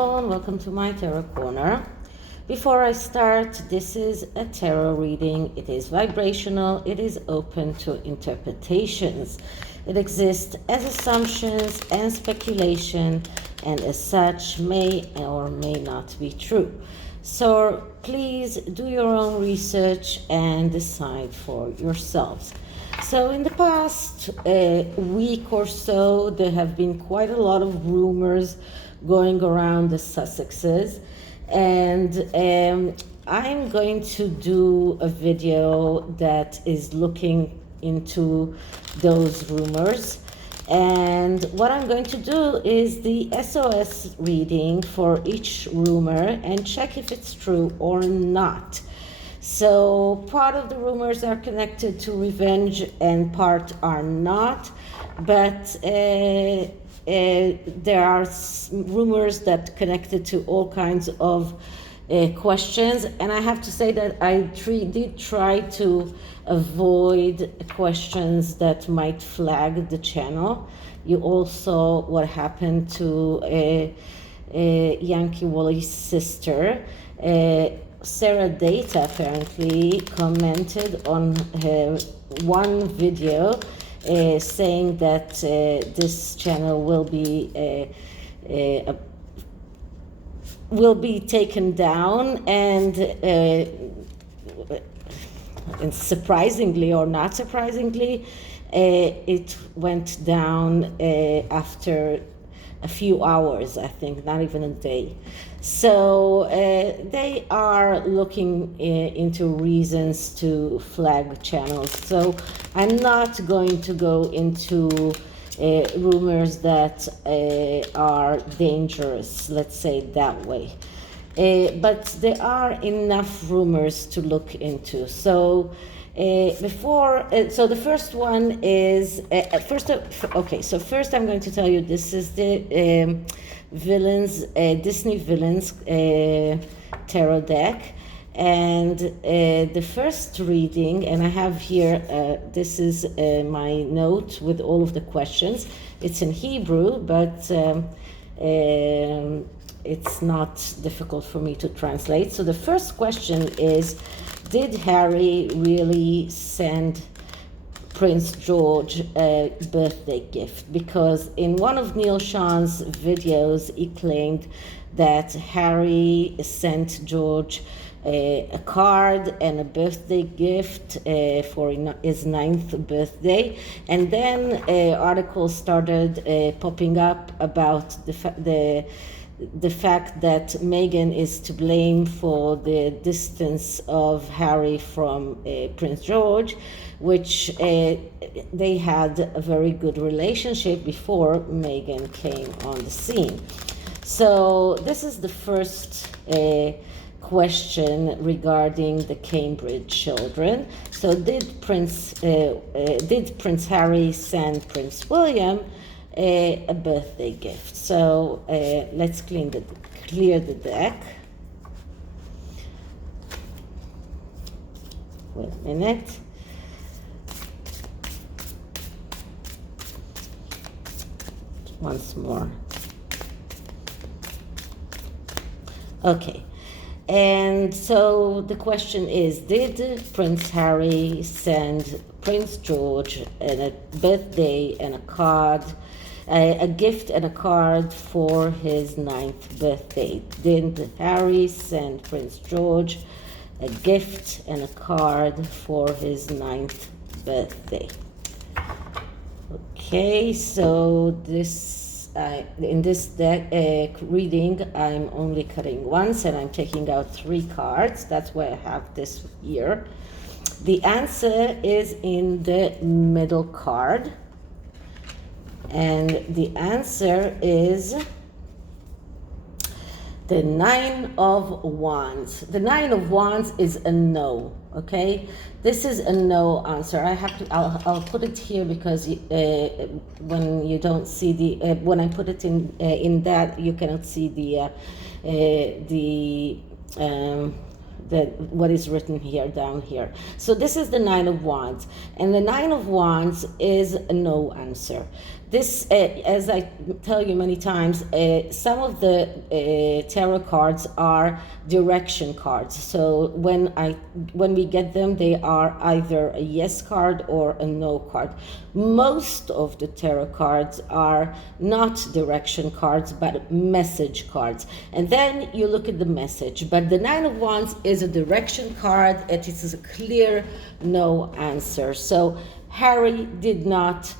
Hello and welcome to my tarot corner. Before I start, this is a tarot reading. It is vibrational. It is open to interpretations. It exists as assumptions and speculation, and as such may or may not be true. So please do your own research and decide for yourselves. So in the past week or so, there have been quite a lot of rumors going around the Sussexes, and I'm going to do a video that is looking into those rumors. And what I'm going to do is the SOS reading for each rumor and check if it's true or not. So part of the rumors are connected to revenge and part are not, but there are rumors that connected to all kinds of questions, and I have to say that I did try to avoid questions that might flag the channel. You all saw what happened to Yankee Wally's sister. Sarah Data apparently commented on one video saying that this channel will be taken down, and surprisingly or not surprisingly, it went down after a few hours, I think, not even a day. So they are looking into reasons to flag channels. So I'm not going to go into rumors that are dangerous, let's say it that way. But there are enough rumors to look into. So so the first one is So first I'm going to tell you this is the villains, Disney villains tarot deck, and the first reading, and I have here this is my note with all of the questions. It's in Hebrew, but it's not difficult for me to translate. So the first question is, did Harry really send Prince George a birthday gift? Because in one of Neil Sean's videos, he claimed that Harry sent George a card and a birthday gift for his 9th birthday. And then articles started popping up about the fact that Meghan is to blame for the distance of Harry from Prince George, which they had a very good relationship before Meghan came on the scene. So this is the first question regarding the Cambridge children. So did Prince Harry send Prince William a birthday gift? So let's clear the deck. Wait a minute. Once more. Okay. And so the question is, did Prince Harry send Prince George a birthday and a card, a gift and a card for his 9th birthday? Did Harry send Prince George a gift and a card for his 9th birthday? Okay, so in this deck reading, I'm only cutting once, and I'm taking out 3 cards. That's why I have this here. The answer is in the middle card, and the answer is the 9 of Wands. The 9 of Wands is a no. Okay, this is a no answer. I'll put it here because when you don't see the when I put it in that, you cannot see what is written here down here. So this is the 9 of Wands, and the 9 of Wands is a no answer. This, as I tell you many times, some of the tarot cards are direction cards. So when we get them, they are either a yes card or a no card. Most of the tarot cards are not direction cards, but message cards. And then you look at the message. But the Nine of Wands is a direction card. It is a clear no answer. So Harry did not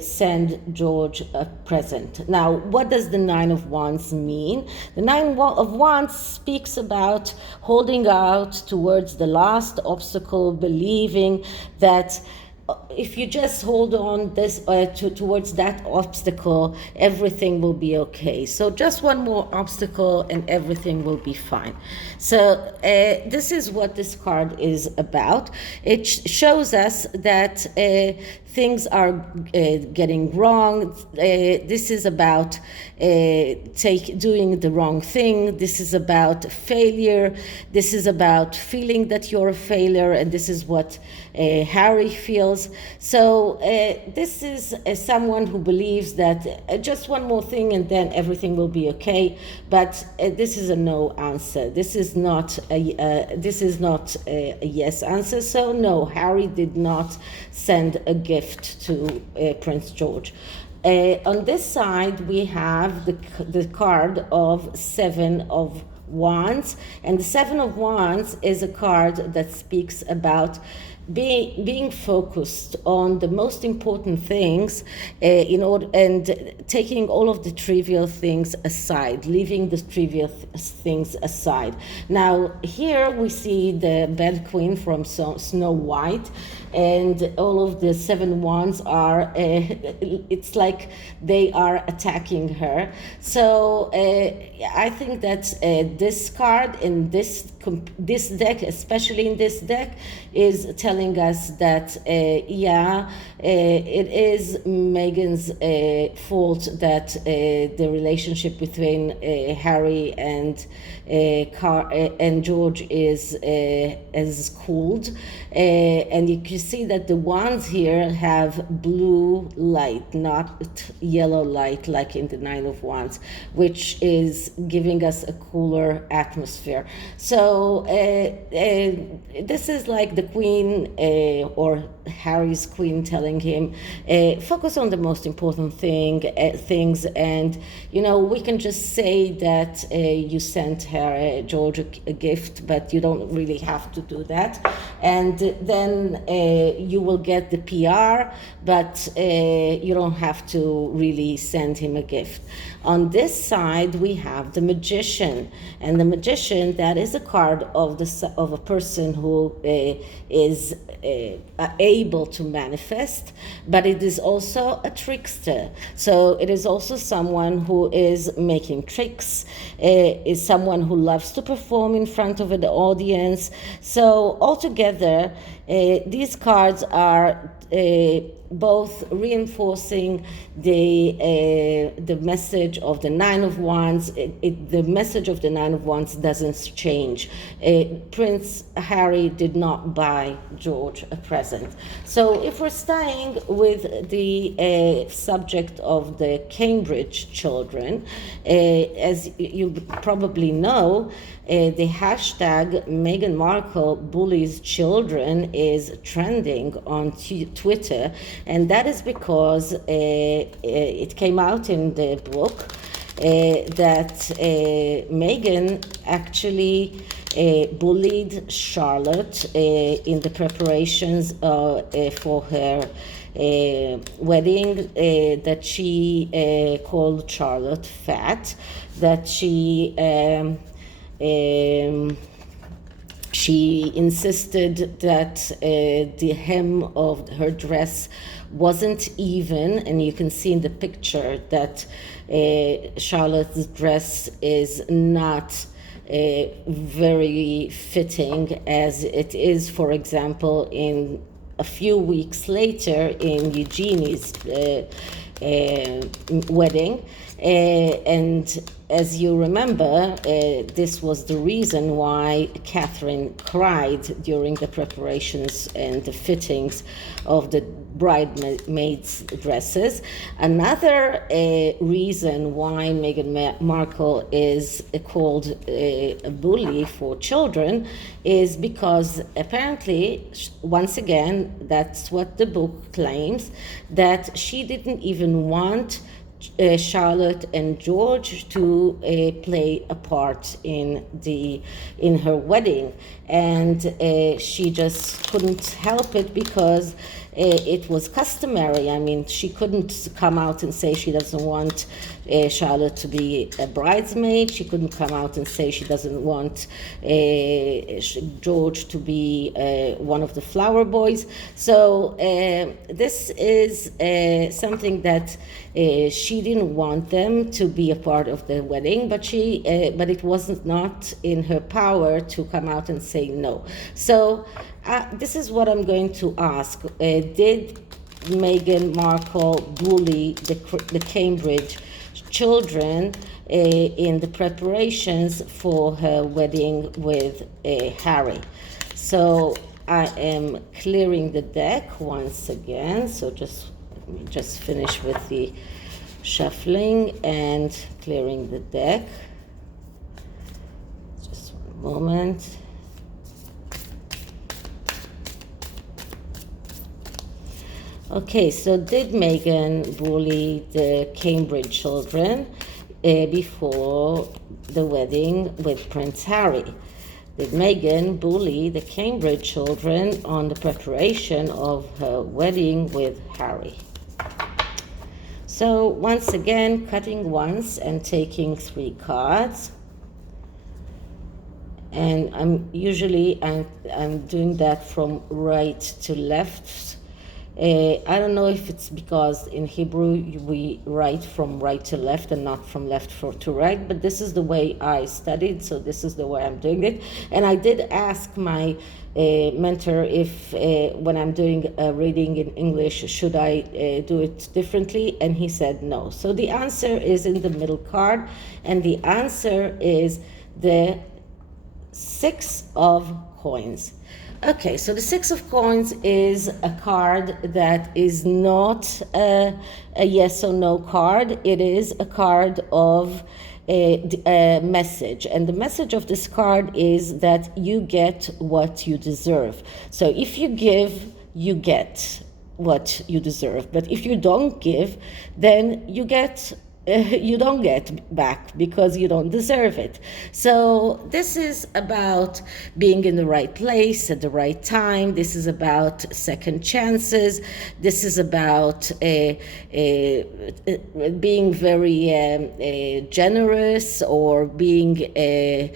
send George a present. Now, what does the Nine of Wands mean? The Nine of Wands speaks about holding out towards the last obstacle, believing that if you just hold on towards that obstacle, everything will be okay. So just one more obstacle and everything will be fine. So this is what this card is about. It shows us that things are getting wrong. This is about doing the wrong thing. This is about failure. This is about feeling that you're a failure, and this is what Harry feels. So this is someone who believes that just one more thing and then everything will be okay. But this is a no answer. This is not a yes answer. So no, Harry did not send a gift to Prince George. On this side, we have the card of Seven of Wands, and the Seven of Wands is a card that speaks about being focused on the most important things and taking all of the trivial things aside, leaving the trivial things aside. Now here we see the Bad Queen from Snow White, and all of the Seven Wands are it's like they are attacking her. So I think that this card in this deck, especially in this deck, is telling us that it is Meghan's fault that the relationship between Harry and George is cooled, and you can see that the wands here have blue light, not yellow light like in the Nine of Wands, which is giving us a cooler atmosphere. So this is like the Queen or Harry's Queen telling him, focus on the most important things, and we can just say that you sent George a gift, but you don't really have to do that, and then you will get the PR, but you don't have to really send him a gift. On this side, we have the Magician, and the Magician, that is a card of a person who is able to manifest, but it is also a trickster. So it is also someone who is making tricks, is someone who loves to perform in front of an audience. So altogether, these cards are both reinforcing the message of the Nine of Wands. The message of the Nine of Wands doesn't change. Prince Harry did not buy George a present. So if we're staying with the subject of the Cambridge children, as you probably know, the hashtag Meghan Markle bullies children is trending on Twitter, and that is because it came out in the book that Meghan actually bullied Charlotte in the preparations for her wedding, that she called Charlotte fat, that she insisted that the hem of her dress wasn't even, and you can see in the picture that Charlotte's dress is not very fitting as it is, for example, in a few weeks later in Eugenie's wedding, and as you remember, this was the reason why Catherine cried during the preparations and the fittings of the bridesmaids' dresses. Another reason why Meghan Markle is called a bully for children is because apparently, once again, that's what the book claims, that she didn't even want Charlotte and George to play a part in her wedding, and she just couldn't help it because it was customary. I mean, she couldn't come out and say she doesn't want Charlotte to be a bridesmaid. She couldn't come out and say she doesn't want George to be one of the flower boys. So this is something that she didn't want them to be a part of the wedding, but it wasn't not in her power to come out and say no. So this is what I'm going to ask. Did Meghan Markle bully the Cambridge children in the preparations for her wedding with Harry? So I am clearing the deck once again. So let me just finish with the shuffling and clearing the deck. Just one moment. Okay, so did Meghan bully the Cambridge children before the wedding with Prince Harry? Did Meghan bully the Cambridge children on the preparation of her wedding with Harry? So once again, cutting once and taking 3 cards. And I'm doing that from right to left. I don't know if it's because in Hebrew we write from right to left and not from left to right, but this is the way I studied, so this is the way I'm doing it. And I did ask my mentor if when I'm doing a reading in English, should I do it differently, and he said no. So the answer is in the middle card, and the answer is the 6 of coins. Okay, so the 6 of coins is a card that is not a yes or no card. It is a card of a message. And the message of this card is that you get what you deserve. So if you give, you get what you deserve. But if you don't give, then you don't get back because you don't deserve it. So this is about being in the right place at the right time. This is about second chances. This is about being very generous, or being in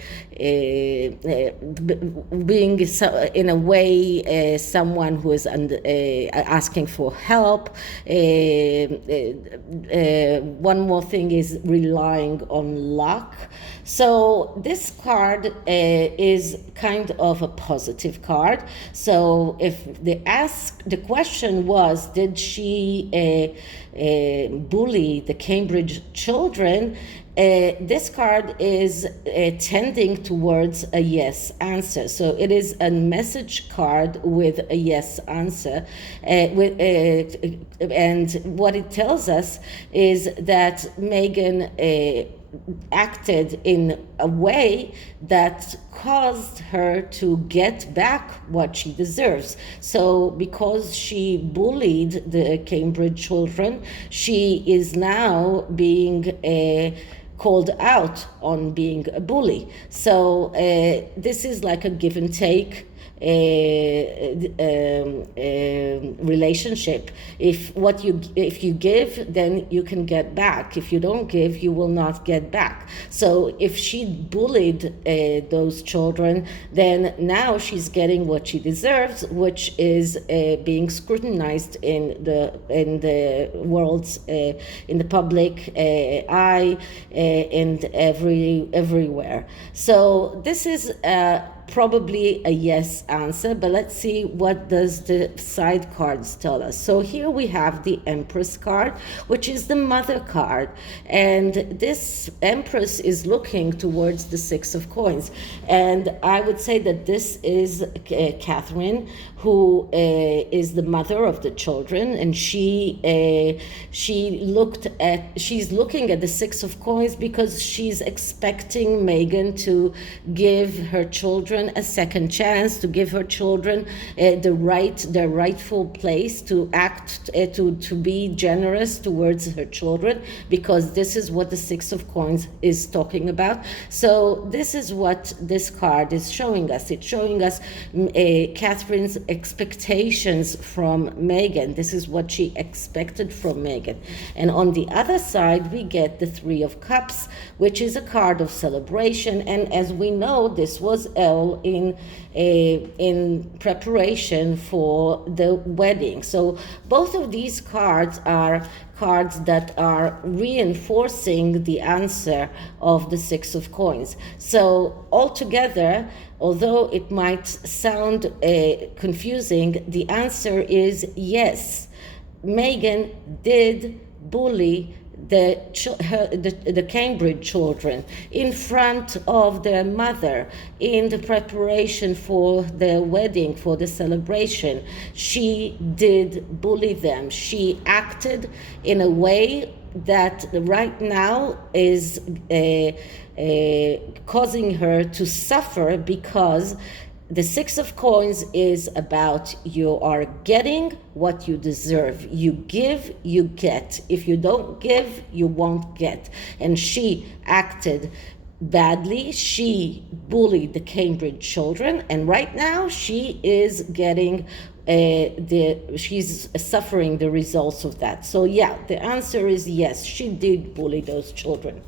a way someone who is asking for help. One more thing is relying on luck. So this card is kind of a positive card. So if the question was, did she bully the Cambridge children? This card is tending towards a yes answer. So it is a message card with a yes answer. And what it tells us is that Meghan acted in a way that caused her to get back what she deserves. So because she bullied the Cambridge children, she is now being called out on being a bully. So this is like a give and take relationship. If you give, then you can get back. If you don't give, you will not get back. So if she bullied those children, then now she's getting what she deserves, which is being scrutinized in the world's in the public eye and everywhere. So this is probably a yes answer, but let's see what does the side cards tell us. So here we have the Empress card, which is the mother card, and this Empress is looking towards the Six of Coins, and I would say that this is Catherine, who is the mother of the children, and she's looking at the Six of Coins because she's expecting Meghan to give her children a second chance, to give her children their rightful place to act, to be generous towards her children, because this is what the Six of Coins is talking about. So this is what this card is showing us. It's showing us Catherine's expectations from Meghan. This is what she expected from Meghan. And on the other side, we get the Three of Cups, which is a card of celebration. And as we know, this was all in preparation for the wedding. So both of these cards are cards that are reinforcing the answer of the Six of Coins. So altogether, although it might sound confusing, the answer is yes. Meghan did bully the Cambridge children in front of their mother in the preparation for the wedding, for the celebration. She did bully them. She acted in a way that right now is causing her to suffer, because the Six of Coins is about you are getting what you deserve. You give, you get. If you don't give, you won't get. And she acted badly. She bullied the Cambridge children, and right now she is getting she's suffering the results of that. So yeah, the answer is yes, she did bully those children.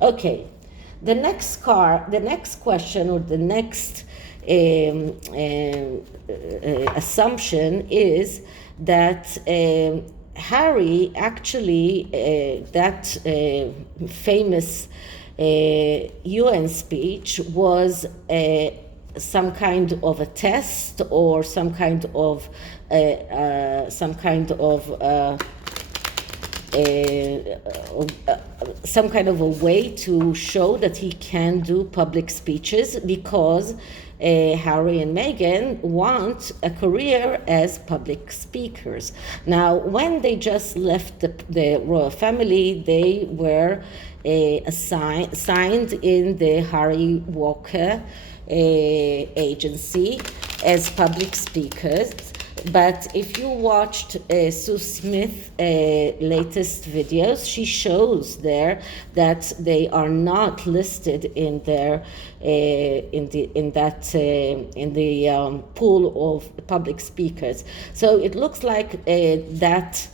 Okay, the next question, or the next assumption is that Harry actually, that famous UN speech was some kind of a test, or some kind of a way to show that he can do public speeches, because Harry and Meghan want a career as public speakers. Now, when they just left the royal family, they were signed in the Harry Walker agency as public speakers. But if you watched Sue Smith's latest videos, she shows there that they are not listed in their in the pool of public speakers. So it looks like that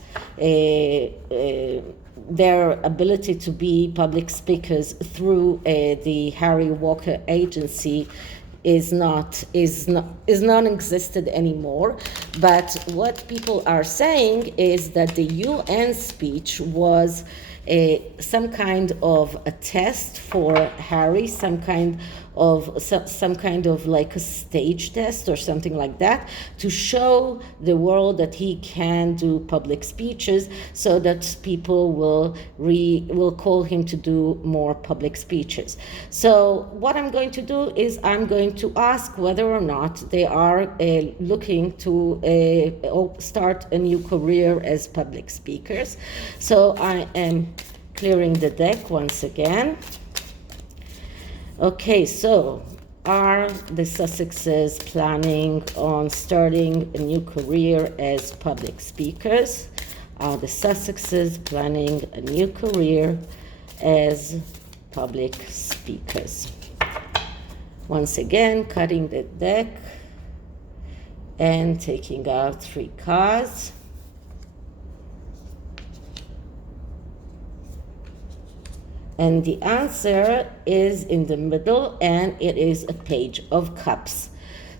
their ability to be public speakers through the Harry Walker agency is non-existent anymore. But what people are saying is that the UN speech was some kind of a test for Harry, some kind of like a stage test or something like that, to show the world that he can do public speeches, so that people will call him to do more public speeches. So what I'm going to do is I'm going to ask whether or not they are looking to start a new career as public speakers. So I am clearing the deck once again. Okay, so are the Sussexes planning on starting a new career as public speakers? Are the Sussexes planning a new career as public speakers? Once again, cutting the deck and taking out 3 cards. And the answer is in the middle, and it is a Page of Cups.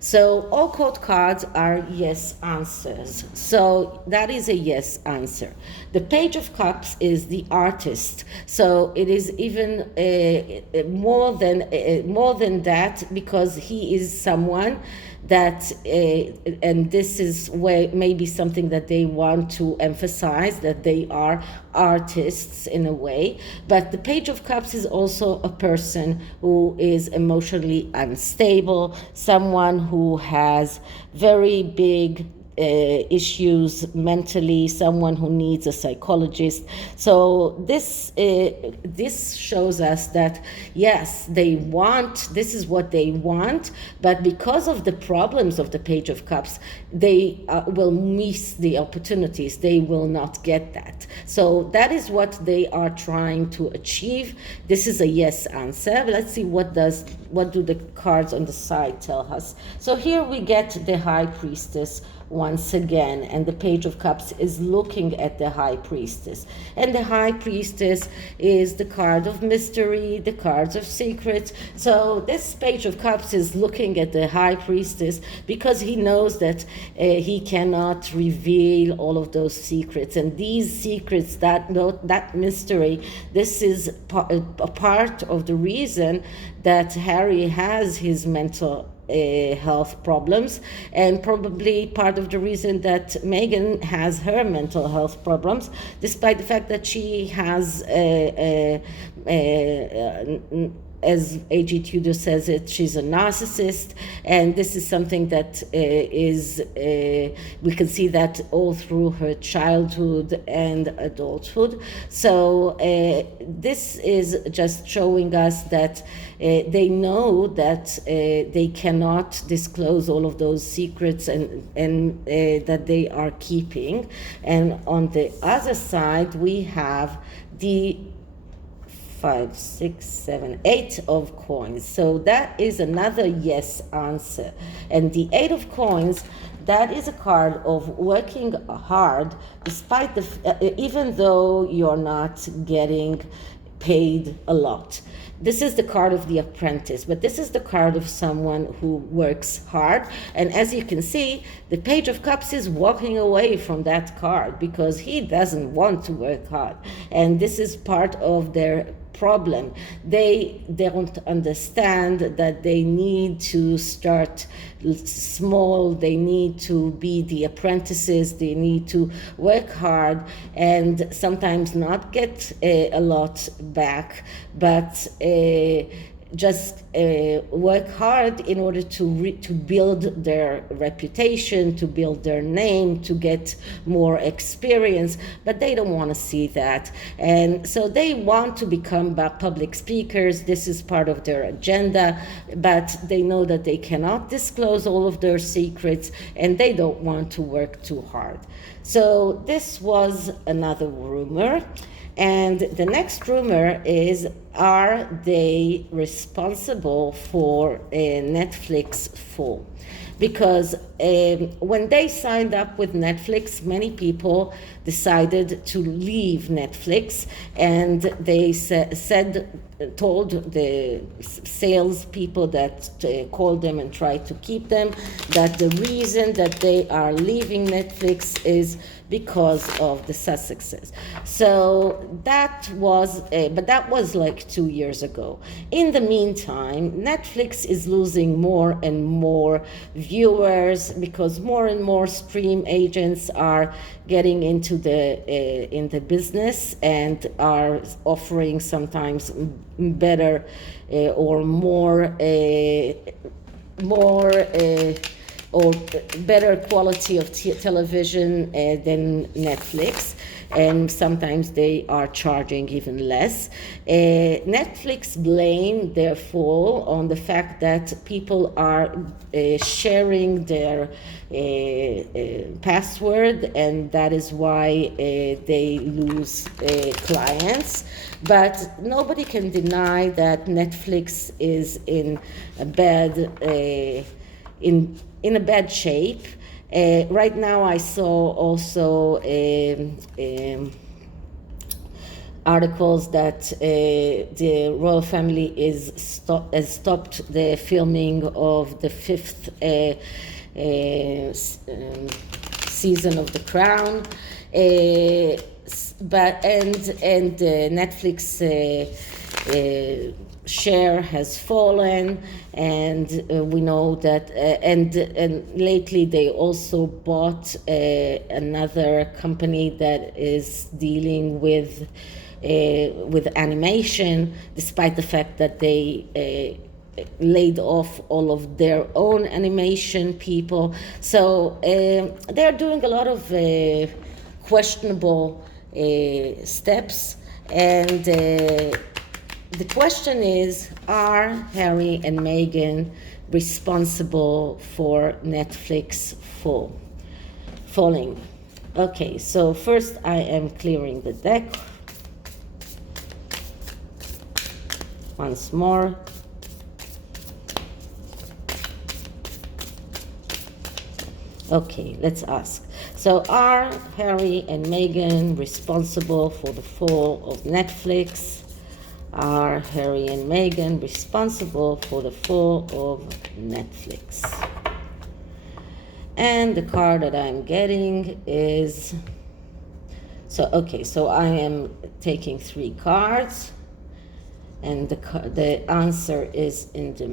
So all court cards are yes answers. So that is a yes answer. The Page of Cups is the artist. So it is even more than that, because he is someone that, and this is where maybe something that they want to emphasize, that they are artists in a way. But the Page of Cups is also a person who is emotionally unstable, someone who has very big issues mentally, someone who needs a psychologist. So this shows us that yes, this is what they want, but because of the problems of the Page of Cups, they will miss the opportunities. They will not get that. So that is what they are trying to achieve. This is a yes answer. Let's see what do the cards on the side tell us. So here we get the High Priestess once again, and the Page of Cups is looking at the High Priestess, and the High Priestess is the card of mystery, the cards of secrets. So this Page of Cups is looking at the High Priestess because he knows that he cannot reveal all of those secrets, and these secrets, that mystery, this is a part of the reason that Harry has his mental health problems, and probably part of the reason that Meghan has her mental health problems, despite the fact that she has as A.G. Tudor says it, she's a narcissist, and this is something that we can see that all through her childhood and adulthood. So this is just showing us that they know that they cannot disclose all of those secrets and that they are keeping. And on the other side, we have the 5, 6, 7, 8 of coins. So that is another yes answer. And the 8 of coins, that is a card of working hard, despite even though you're not getting paid a lot. This is the card of the apprentice, but this is the card of someone who works hard. And as you can see, the Page of Cups is walking away from that card because he doesn't want to work hard. And this is part of their problem. They don't understand that they need to start small, they need to be the apprentices, they need to work hard and sometimes not get a lot back, but just work hard in order to build their reputation, to build their name, to get more experience, but they don't want to see that. And so they want to become public speakers. This is part of their agenda, but they know that they cannot disclose all of their secrets and they don't want to work too hard. So this was another rumor. And the next rumor is, are they responsible for a Netflix fall? Because when they signed up with Netflix, many people decided to leave Netflix, and they told the salespeople that called them and tried to keep them that the reason that they are leaving Netflix is because of the Sussexes. So that was, but that was like 2 years ago. In the meantime, Netflix is losing more and more viewers because more and more stream agents are getting into the business and are offering sometimes better or more or better quality of television than Netflix, and sometimes they are charging even less. Netflix blamed their fall on the fact that people are sharing their password, and that is why they lose clients. But nobody can deny that Netflix is in a bad shape. Right now I saw also articles that the royal family has stopped the filming of the fifth season of The Crown, but Netflix share has fallen, and we know that and lately they also bought another company that is dealing with animation, despite the fact that they laid off all of their own animation people. So they're doing a lot of questionable steps, and the question is, are Harry and Meghan responsible for Netflix falling? Okay, so first I am clearing the deck once more. Okay, let's ask. So are Harry and Meghan responsible for the fall of Netflix? Are Harry and Meghan responsible for the fall of Netflix? And the card that I'm getting is, so I am taking 3 cards, and the answer is in the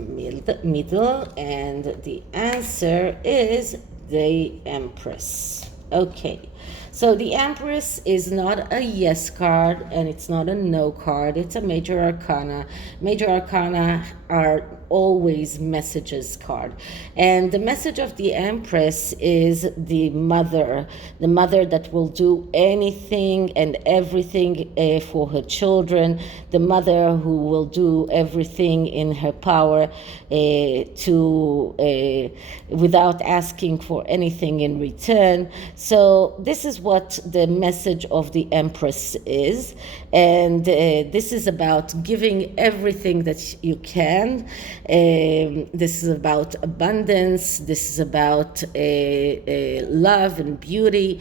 middle, and the answer is the Empress. Okay, so the Empress is not a yes card, and it's not a no card. It's a major arcana. Major arcana are always messages card, and the message of the Empress is the mother that will do anything and everything for her children, the mother who will do everything in her power without asking for anything in return. So this is what the message of the Empress is, and this is about giving everything that you can. This is about abundance. This is about love and beauty.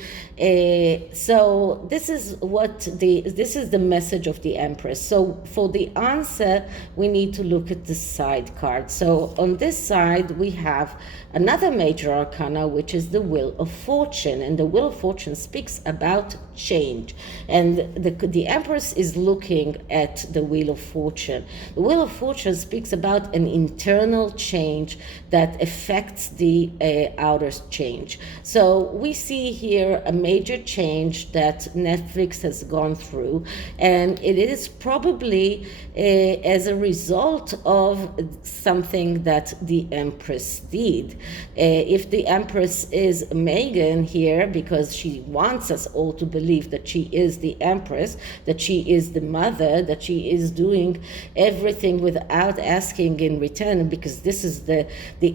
So this is the message of the Empress. So for the answer, we need to look at the side card. So on this side, we have another major arcana, which is the Wheel of Fortune, and the Wheel of Fortune speaks about change, and the Empress is looking at the Wheel of Fortune. The Wheel of Fortune speaks about an internal change that affects the outer change. So we see here a major change that Netflix has gone through, and it is probably as a result of something that the Empress did. If the Empress is Meghan here, because she wants us all to believe that she is the Empress, that she is the mother, that she is doing everything without asking in return, because this is the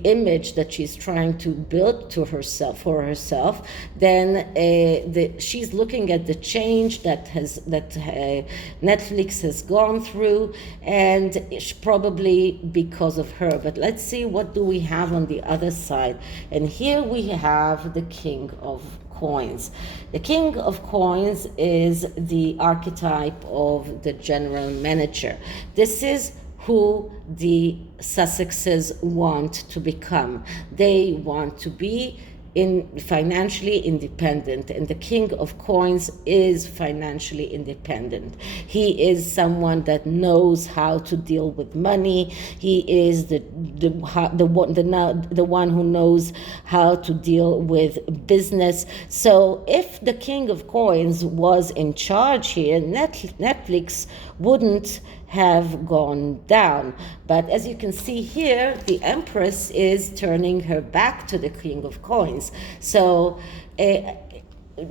image that she's trying to build for herself, then she's looking at the change that Netflix has gone through, and it's probably because of her. But let's see, what do we have on the other side? And here we have the King of Coins. The King of Coins is the archetype of the general manager. This is who the Sussexes want to become. They want to be financially independent, and the King of Coins is financially independent. He is someone that knows how to deal with money. He is the one who knows how to deal with business. So if the King of Coins was in charge here, Netflix wouldn't have gone down. But as you can see here, the Empress is turning her back to the King of Coins. So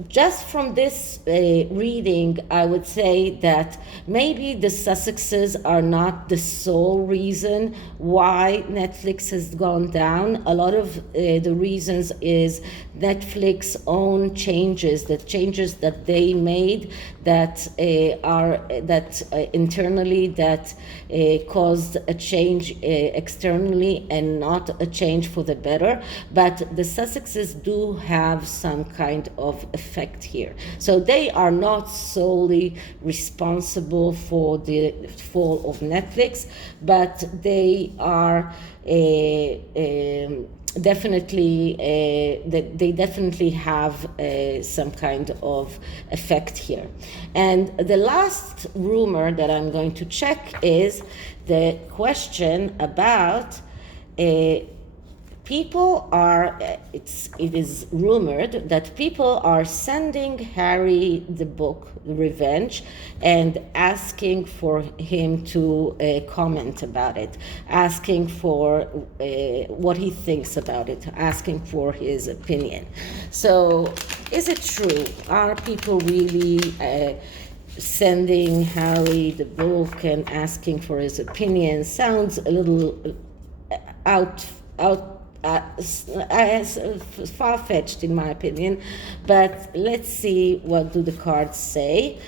just from this reading, I would say that maybe the Sussexes are not the sole reason why Netflix has gone down. A lot of the reasons is Netflix's own changes, the changes that they made that internally that caused a change externally and not a change for the better. But the Sussexes do have some kind of effect here. So they are not solely responsible for the fall of Netflix, but they are definitely they definitely have some kind of effect here. And the last rumor that I'm going to check is the question about people are, it is rumored that people are sending Harry the book, Revenge, and asking for him to comment about it, asking for what he thinks about it, asking for his opinion. So is it true? Are people really sending Harry the book and asking for his opinion? Sounds a little far-fetched in my opinion, but let's see what do the cards say.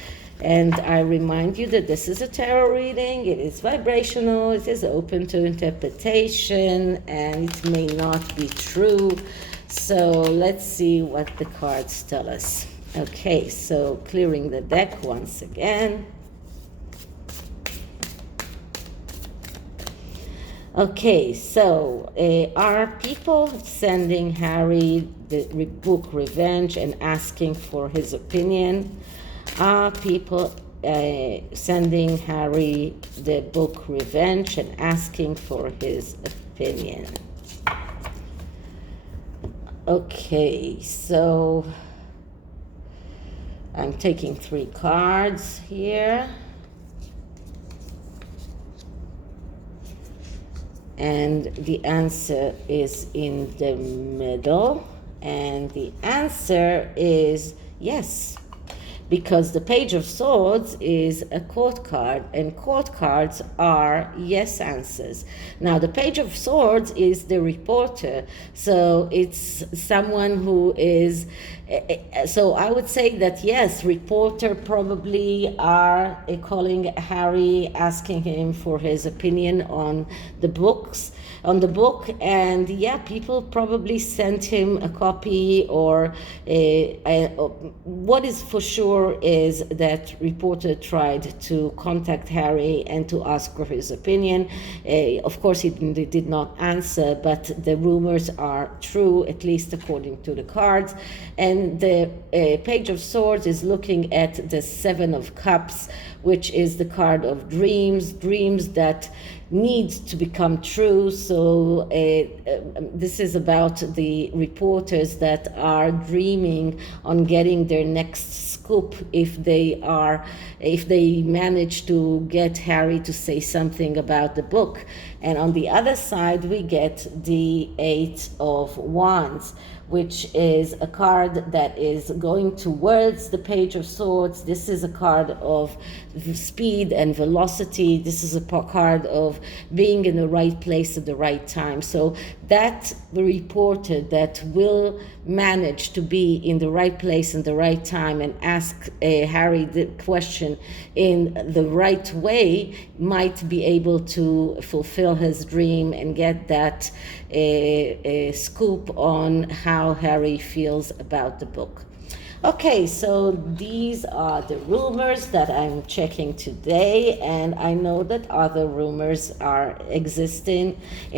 And I remind you that this is a tarot reading. It is vibrational, it is open to interpretation, and it may not be true. So let's see what the cards tell us. Okay, so clearing the deck once again. Okay, so are people sending Harry the book Revenge and asking for his opinion? Are people sending Harry the book Revenge and asking for his opinion? Okay, so I'm taking 3 cards here. And the answer is in the middle, and the answer is yes, because the Page of Swords is a court card, and court cards are yes answers. Now, the Page of Swords is the reporter, so it's someone who is, so I would say that yes, reporter probably are calling Harry, asking him for his opinion on the books, on the book, and yeah, people probably sent him a copy, or what is for sure is that reporter tried to contact Harry and to ask for his opinion. Of course, he did not answer, but the rumors are true, at least according to the cards. And the Page of Swords is looking at the 7 of Cups, which is the card of dreams that need to become true. So this is about the reporters that are dreaming on getting their next scoop if they manage to get Harry to say something about the book. And on the other side, we get the 8 of Wands, which is a card that is going towards the Page of Swords. This is a card of speed and velocity. This is a card of being in the right place at the right time. So that the reporter that will manage to be in the right place and the right time and ask Harry the question in the right way might be able to fulfill his dream and get that scoop on how Harry feels about the book. Okay, so these are the rumors that I'm checking today, and I know that other rumors are in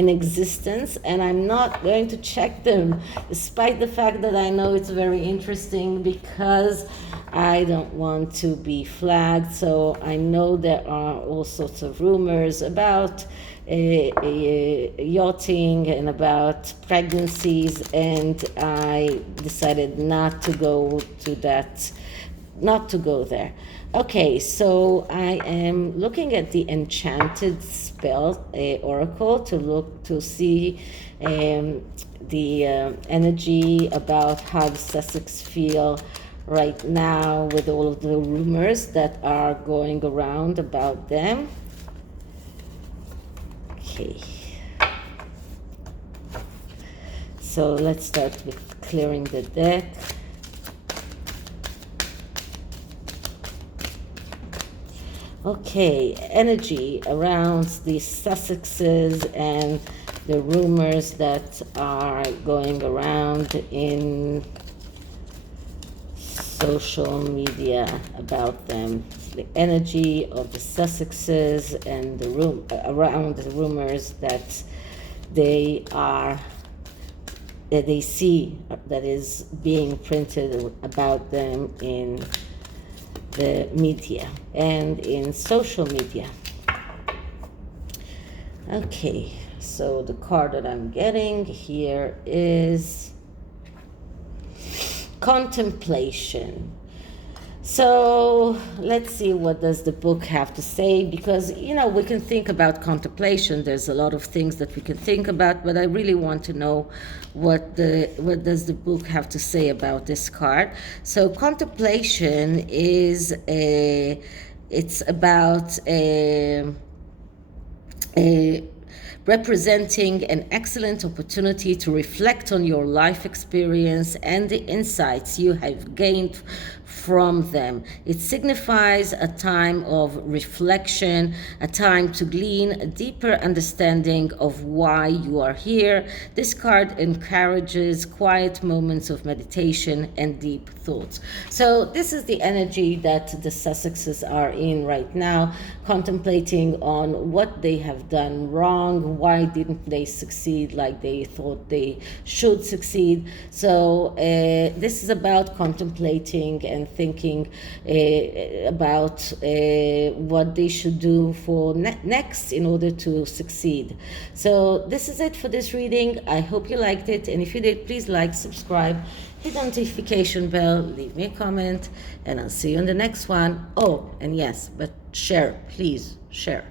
existence, and I'm not going to check them, despite the fact that I know it's very interesting, because I don't want to be flagged. So I know there are all sorts of rumors about yachting and about pregnancies, and I decided not to go there. Okay, so I am looking at the Enchanted spell oracle to see the energy about how the Sussex feel right now with all of the rumors that are going around about them. Okay, so let's start with clearing the deck. Okay, energy around the Sussexes and the rumors that are going around in social media about them, the energy of the Sussexes and the around the rumors that they see that is being printed about them in the media and in social media. Okay, so the card that I'm getting here is contemplation. So let's see, what does the book have to say? Because, we can think about contemplation. There's a lot of things that we can think about, but I really want to know what does the book have to say about this card. So contemplation is it's about representing an excellent opportunity to reflect on your life experience and the insights you have gained from them. It signifies a time of reflection, a time to glean a deeper understanding of why you are here. This card encourages quiet moments of meditation and deep thoughts. So this is the energy that the Sussexes are in right now, contemplating on what they have done wrong, why didn't they succeed like they thought they should succeed. So this is about contemplating and thinking about what they should do for next in order to succeed. So this is it for this reading. I hope you liked it, and if you did, please like, subscribe, hit the notification bell, leave me a comment, and I'll see you in the next one. Oh, and yes, but share, please share.